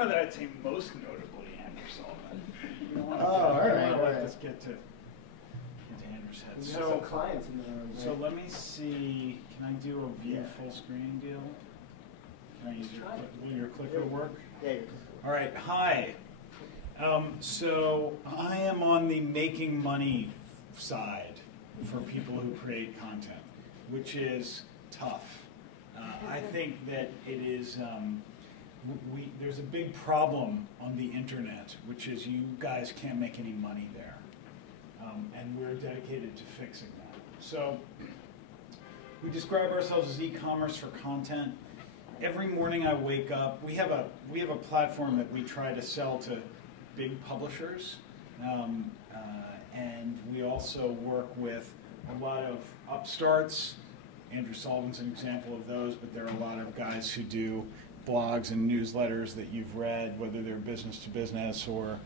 know that I'd say most notably Andrew Sullivan. All right. Let's get to Andrew's head. We have some clients in the room. So let me see. Can I do a view full screen deal? Can I use will your clicker work? Yeah. All right. Hi. So I am on the making money side for people who create content, which is tough. I think that it is, there's a big problem on the internet, which is you guys can't make any money there. And we're dedicated to fixing that. So we describe ourselves as e-commerce for content. Every morning I wake up, we have a platform that we try to sell to big publishers, and we also work with a lot of upstarts. Andrew Sullivan's an example of those, but there are a lot of guys who do blogs and newsletters that you've read, whether they're business to business or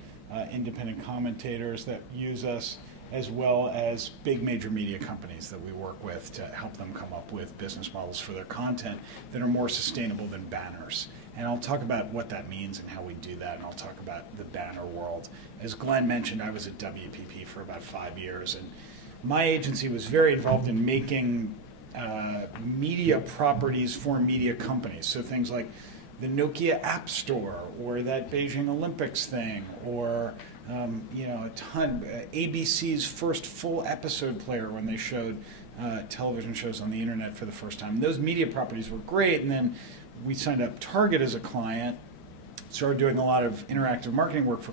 independent commentators that use us, as well as big major media companies that we work with to help them come up with business models for their content that are more sustainable than banners. And I'll talk about what that means and how we do that, and I'll talk about the banner world. As Glenn mentioned, I was at WPP for about 5 years, and my agency was very involved in making media properties for media companies. So things like the Nokia App Store, or that Beijing Olympics thing, or a ton. ABC's first full episode player when they showed television shows on the internet for the first time. Those media properties were great, and then we signed up Target as a client, started doing a lot of interactive marketing work for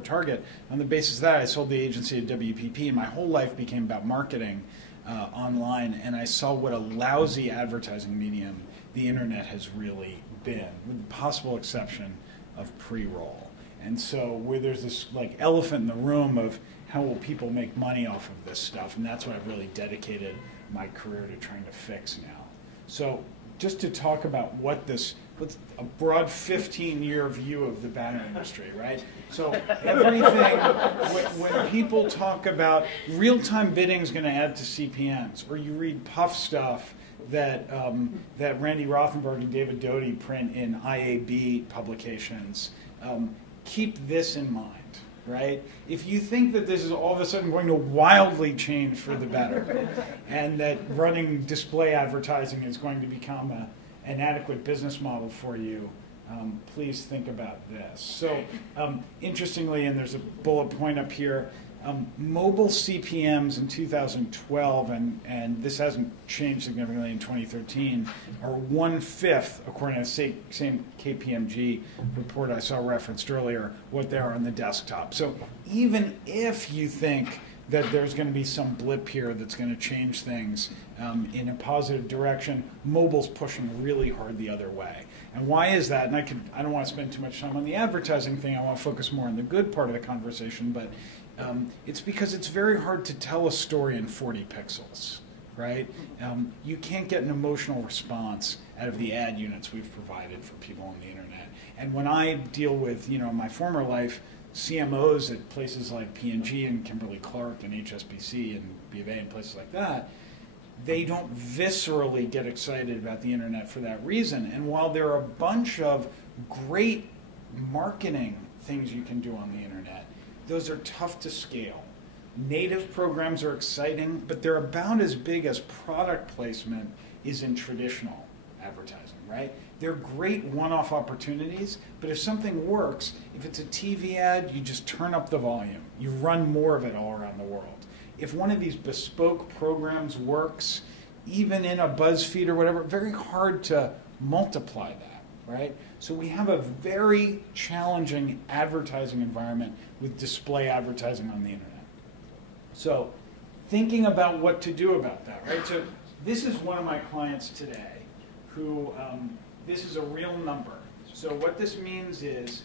Target. On the basis of that, I sold the agency at WPP, and my whole life became about marketing online, and I saw what a lousy advertising medium the internet has really been, with the possible exception of pre-roll. And so where there's this like elephant in the room of how will people make money off of this stuff, and that's what I've really dedicated my career to trying to fix now. So just to talk about what this, a broad 15-year view of the banner industry, right? So everything, when people talk about real-time bidding is going to add to CPMs, or you read puff stuff that that Randy Rothenberg and David Doty print in IAB publications, keep this in mind, right? If you think that this is all of a sudden going to wildly change for the better, and that running display advertising is going to become an adequate business model for you, please think about this. So interestingly, and there's a bullet point up here, mobile CPMs in 2012, and this hasn't changed significantly in 2013, are 1/5, according to the same KPMG report I saw referenced earlier, what they are on the desktop. So even if you think that there's going to be some blip here that's going to change things in a positive direction, mobile's pushing really hard the other way. And why is that? And I don't want to spend too much time on the advertising thing. I want to focus more on the good part of the conversation, but it's because it's very hard to tell a story in 40 pixels, right? You can't get an emotional response out of the ad units we've provided for people on the internet. And when I deal with, my former life, CMOs at places like P&G and Kimberly-Clark and HSBC and B of A and places like that, they don't viscerally get excited about the internet for that reason. And while there are a bunch of great marketing things you can do on the internet, those are tough to scale. Native programs are exciting, but they're about as big as product placement is in traditional advertising, right? They're great one-off opportunities, but if something works, if it's a TV ad, you just turn up the volume. You run more of it all around the world. If one of these bespoke programs works, even in a BuzzFeed or whatever, very hard to multiply that, right? So we have a very challenging advertising environment with display advertising on the internet. So thinking about what to do about that, right? So this is one of my clients today who, this is a real number. So what this means is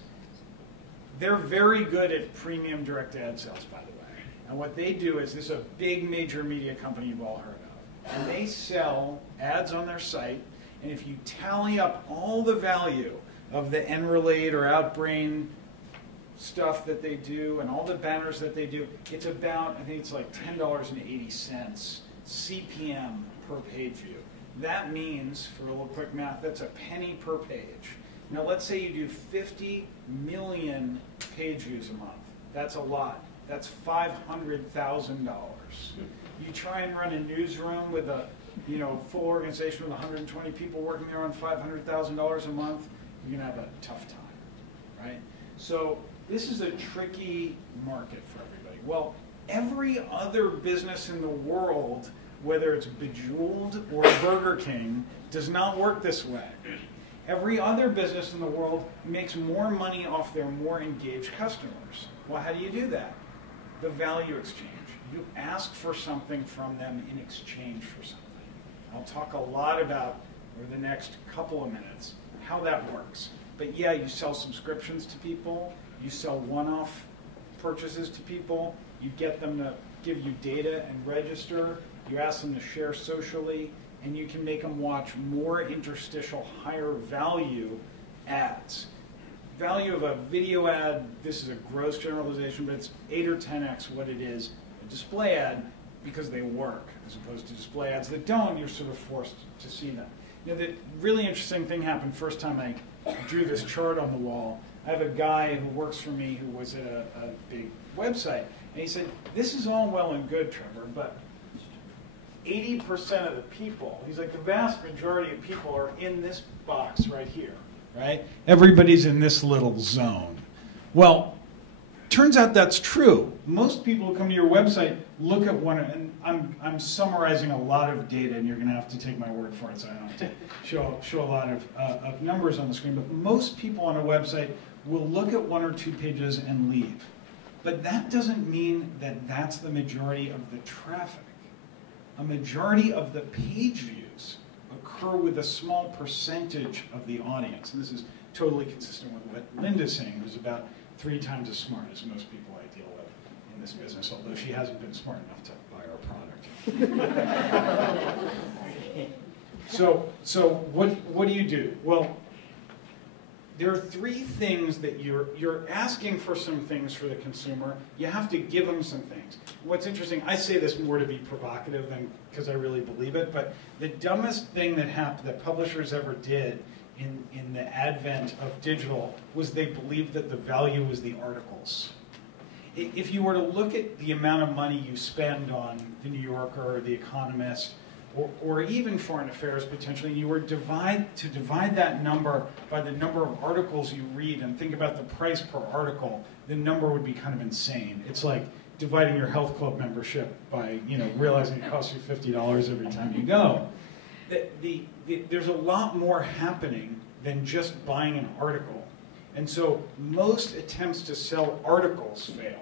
they're very good at premium direct ad sales, by the way. And what they do is, this is a big major media company you've all heard of. And they sell ads on their site, and if you tally up all the value of the Enrelate or Outbrain stuff that they do and all the banners that they do, it's about, I think it's like $10.80 CPM per page view. That means, for a little quick math, that's a penny per page. Now let's say you do 50 million page views a month. That's a lot. That's $500,000. You try and run a newsroom with a full organization with 120 people working there on $500,000 a month, you're going to have a tough time, right? So this is a tricky market for everybody. Well, every other business in the world, whether it's Bejeweled or Burger King, does not work this way. Every other business in the world makes more money off their more engaged customers. Well, how do you do that? The value exchange. You ask for something from them in exchange for something. I'll talk a lot about, over the next couple of minutes, how that works. But yeah, you sell subscriptions to people, you sell one-off purchases to people, you get them to give you data and register, you ask them to share socially, and you can make them watch more interstitial, higher value ads. Value of a video ad, this is a gross generalization, but it's 8 or 10x what it is a display ad, because they work, as opposed to display ads that don't. You're sort of forced to see them. The really interesting thing happened first time I drew this chart on the wall. I have a guy who works for me who was at a big website, and he said, this is all well and good, Trevor, but 80% of the people, he's like, the vast majority of people are in this box right here, right? Everybody's in this little zone. Well, turns out that's true. Most people who come to your website look at one, and I'm summarizing a lot of data, and you're going to have to take my word for it, so I don't have to show a lot of numbers on the screen. But most people on a website will look at 1 or 2 pages and leave. But that doesn't mean that that's the majority of the traffic. A majority of the page views occur with a small percentage of the audience. And this is totally consistent with what Linda's saying, who's about 3 times as smart as most people I deal with in this business, although she hasn't been smart enough to buy our product. So what do you do? Well, there are 3 things that you're asking for some things for the consumer. You have to give them some things. What's interesting, I say this more to be provocative than because I really believe it, but the dumbest thing that publishers ever did in the advent of digital was they believed that the value was the articles. If you were to look at the amount of money you spend on the New Yorker or the Economist, or even Foreign Affairs potentially, you were to divide that number by the number of articles you read and think about the price per article, the number would be kind of insane. It's like dividing your health club membership by realizing it costs you $50 every time you go. There's a lot more happening than just buying an article. And so most attempts to sell articles fail.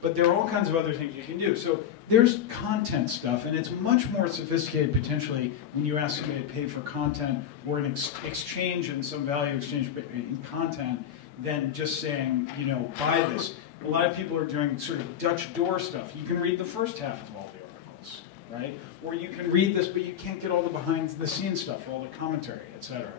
But there are all kinds of other things you can do. So there's content stuff, and it's much more sophisticated potentially when you ask somebody to pay for content or an exchange and some value exchange in content than just saying, buy this. A lot of people are doing sort of Dutch door stuff. You can read the first half of all the articles, right? Or you can read this, but you can't get all the behind-the-scenes stuff, all the commentary, etc.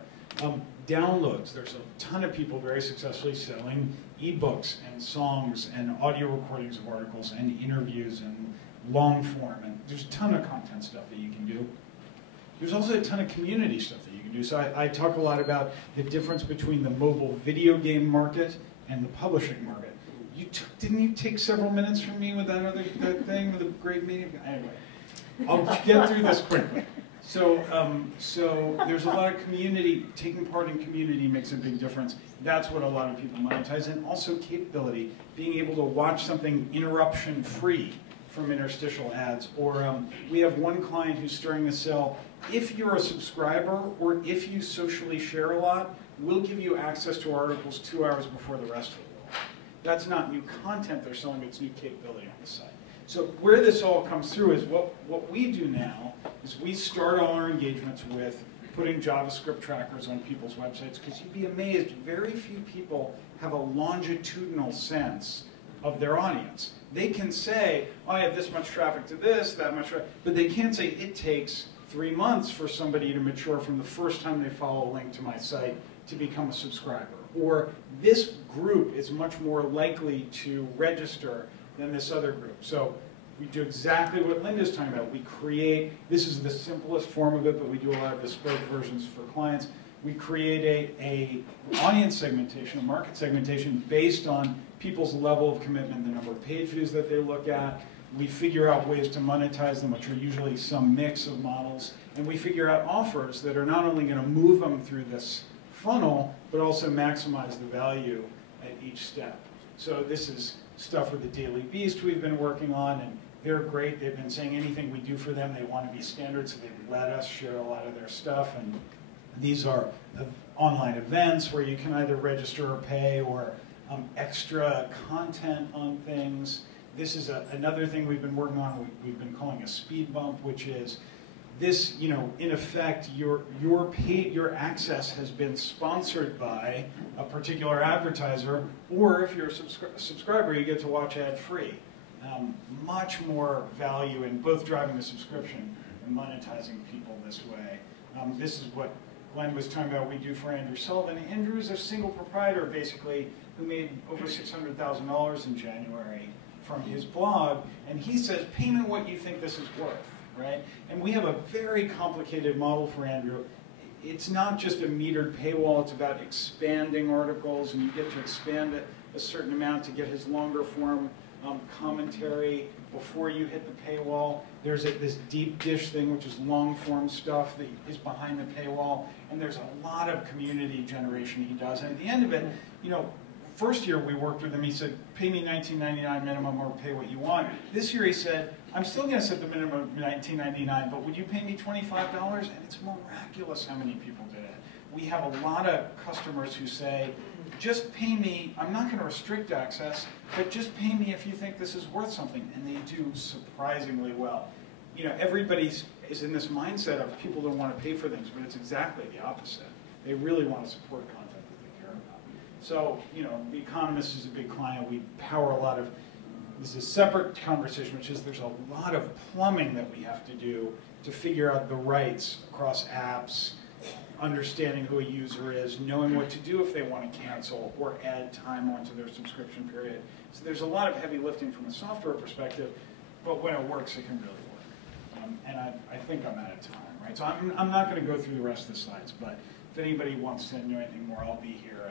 Downloads. There's a ton of people very successfully selling ebooks and songs and audio recordings of articles and interviews and long form. And there's a ton of content stuff that you can do. There's also a ton of community stuff that you can do. So I talk a lot about the difference between the mobile video game market and the publishing market. Didn't you take several minutes from me with that thing with a great meeting? Anyway, I'll get through this quickly. So there's a lot of community, taking part in community makes a big difference. That's what a lot of people monetize. And also capability, being able to watch something interruption-free from interstitial ads. Or we have one client who's starting to sell, if you're a subscriber or if you socially share a lot, we'll give you access to articles 2 hours before the rest of the world. That's not new content they're selling, it's new capability on the site. So where this all comes through is what we do now is we start all our engagements with putting JavaScript trackers on people's websites, because you'd be amazed, very few people have a longitudinal sense of their audience. They can say, oh, I have this much traffic to this, that much traffic, but they can't say it takes 3 months for somebody to mature from the first time they follow a link to my site to become a subscriber. Or this group is much more likely to register than this other group. So we do exactly what Linda's talking about. We create, this is the simplest form of it, but we do a lot of bespoke versions for clients. we create a audience segmentation, a market segmentation based on people's level of commitment, the number of page views that they look at. We figure out ways to monetize them, which are usually some mix of models, and we figure out offers that are not only going to move them through this funnel, but also maximize the value at each step. So this is stuff with the Daily Beast we've been working on, and they're great. They've been saying anything we do for them, they want to be standard, so they've let us share a lot of their stuff. And these are online events where you can either register or pay, or extra content on things. This is another thing we've been working on, we've been calling a speed bump, which is this, you know, in effect, your access has been sponsored by a particular advertiser, or if you're a subscriber, you get to watch ad-free. Much more value in both driving the subscription and monetizing people this way. This is what Glenn was talking about we do for Andrew Sullivan. Andrew's a single proprietor, basically, who made over $600,000 in January from his blog, and he says, pay me what you think this is worth, right? And we have a very complicated model for Andrew. It's not just a metered paywall, it's about expanding articles, and you get to expand it a certain amount to get his longer form commentary before you hit the paywall. There's this deep dish thing, which is long form stuff that is behind the paywall, and there's a lot of community generation he does. And at the end of it, you know, first year we worked with him, he said, pay me $19.99 minimum or pay what you want. This year he said, I'm still going to set the minimum of $19.99, but would you pay me $25? And it's miraculous how many people did it. We have a lot of customers who say, just pay me, I'm not going to restrict access, but just pay me if you think this is worth something. And they do surprisingly well. You know, everybody is in this mindset of people don't want to pay for things, but it's exactly the opposite. They really want to support content that they care about. So, you know, The Economist is a big client. We power a lot of, this is a separate conversation, which is there's a lot of plumbing that we have to do to figure out the rights across apps, understanding who a user is, knowing what to do if they want to cancel or add time onto their subscription period. So there's a lot of heavy lifting from a software perspective, but when it works, it can really work. And I think I'm out of time, right? So I'm not going to go through the rest of the slides, but if anybody wants to know anything more, I'll be here.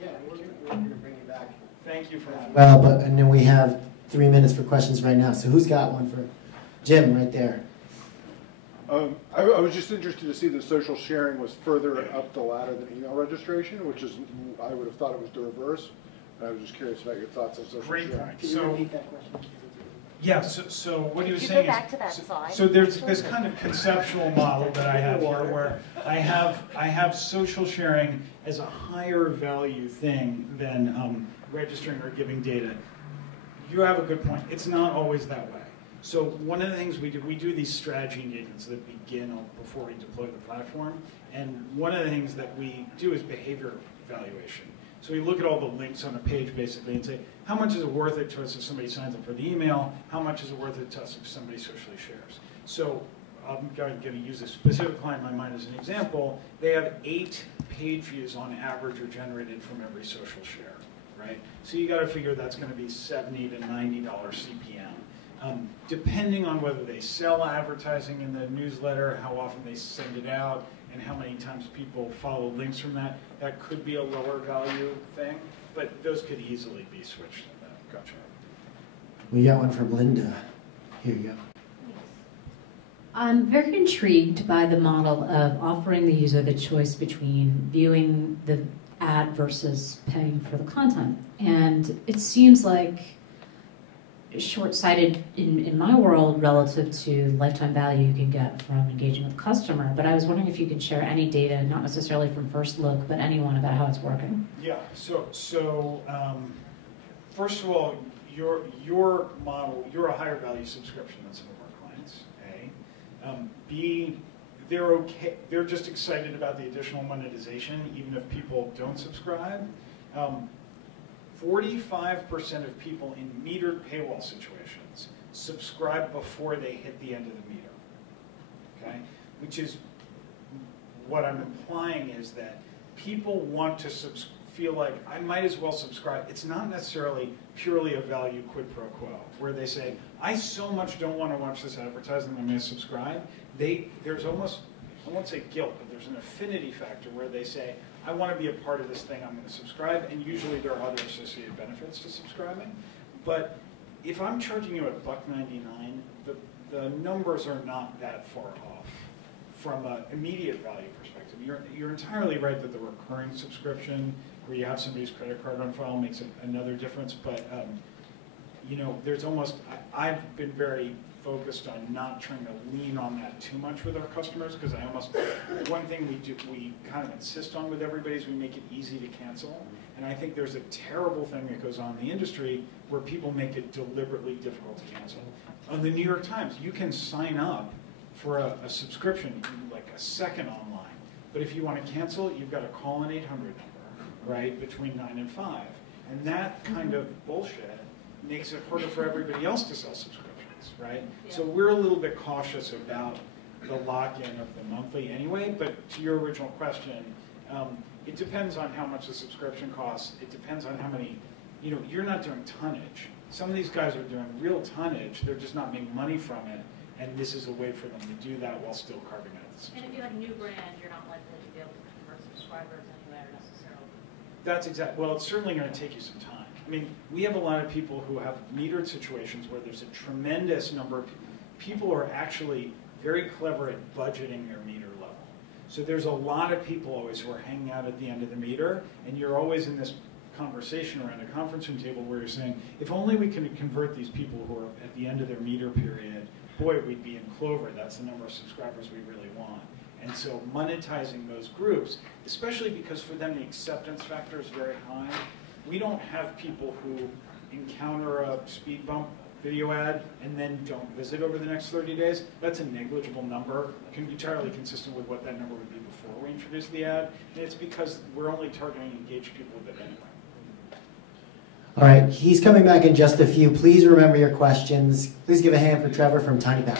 Yeah, we're going to bring you back. Thank you for having me. Well, and then we have 3 minutes for questions right now. So who's got one for Jim right there? I was just interested to see that social sharing was further up the ladder than email registration, which is, I would have thought it was the reverse. I was just curious about your thoughts on social sharing. Can you repeat that question? Yeah, so what he was Could you saying go back is, to that slide? so there's this kind of conceptual model that I have here where I have social sharing as a higher value thing than registering or giving data. You have a good point. It's not always that way. So one of the things we do these strategy engagements that begin before we deploy the platform. And one of the things that we do is behavior evaluation. So we look at all the links on a page basically and say, how much is it worth it to us if somebody signs up for the email? How much is it worth it to us if somebody socially shares? So I'm going to use a specific client in my mind as an example. They have 8 page views on average are generated from every social share, right? So you got to figure that's going to be $70 to $90 CPM. Depending on whether they sell advertising in the newsletter, how often they send it out, and how many times people follow links from that, that could be a lower value thing, but those could easily be switched to that. Gotcha. We got one from Linda. Here you go. I'm very intrigued by the model of offering the user the choice between viewing the ad versus paying for the content. And it seems like short-sighted in my world relative to lifetime value you can get from engaging with the customer. But I was wondering if you could share any data, not necessarily from first look, but anyone about how it's working. Yeah, so first of all, your model, you're a higher value subscription than some of our clients, A. B, they're okay, they're just excited about the additional monetization, even if people don't subscribe. 45% of people in metered paywall situations subscribe before they hit the end of the meter, okay? Which is, what I'm implying is that people want to feel like, I might as well subscribe. It's not necessarily purely a value quid pro quo, where they say, I so much don't want to watch this advertising, I'm going to subscribe. There's almost I won't say guilt, but there's an affinity factor where they say, I want to be a part of this thing, I'm going to subscribe, and usually there are other associated benefits to subscribing. But if I'm charging you $1.99, the numbers are not that far off from an immediate value perspective. You're entirely right that the recurring subscription, where you have somebody's credit card on file, makes another difference. But you know, there's almost, I've been very focused on not trying to lean on that too much with our customers, because one thing we kind of insist on with everybody is we make it easy to cancel. And I think there's a terrible thing that goes on in the industry where people make it deliberately difficult to cancel. On the New York Times, you can sign up for a subscription, like a second online. But if you want to cancel, you've got to call an 800 number, right, between 9 and 5. And that kind of bullshit makes it harder for everybody else to sell subscriptions, right? Yeah. So we're a little bit cautious about the lock-in of the monthly anyway, but to your original question, it depends on how much the subscription costs. It depends on how many, you know, you're not doing tonnage. Some of these guys are doing real tonnage. They're just not making money from it, and this is a way for them to do that while still carving out the subscription. And if you have a new brand, you're not likely to be able to convert subscribers anywhere necessarily. That's exactly, well, it's certainly going to take you some time. I mean, we have a lot of people who have metered situations where there's a tremendous number of people who are actually very clever at budgeting their meter level. So there's a lot of people always who are hanging out at the end of the meter, and you're always in this conversation around a conference room table where you're saying, if only we can convert these people who are at the end of their meter period, boy, we'd be in clover. That's the number of subscribers we really want. And so monetizing those groups, especially because for them the acceptance factor is very high. We don't have people who encounter a speed bump video ad and then don't visit over the next 30 days. That's a negligible number. It can be entirely consistent with what that number would be before we introduced the ad. And it's because we're only targeting engaged people with it anyway. All right, he's coming back in just a few. Please remember your questions. Please give a hand for Trevor from Tinypass.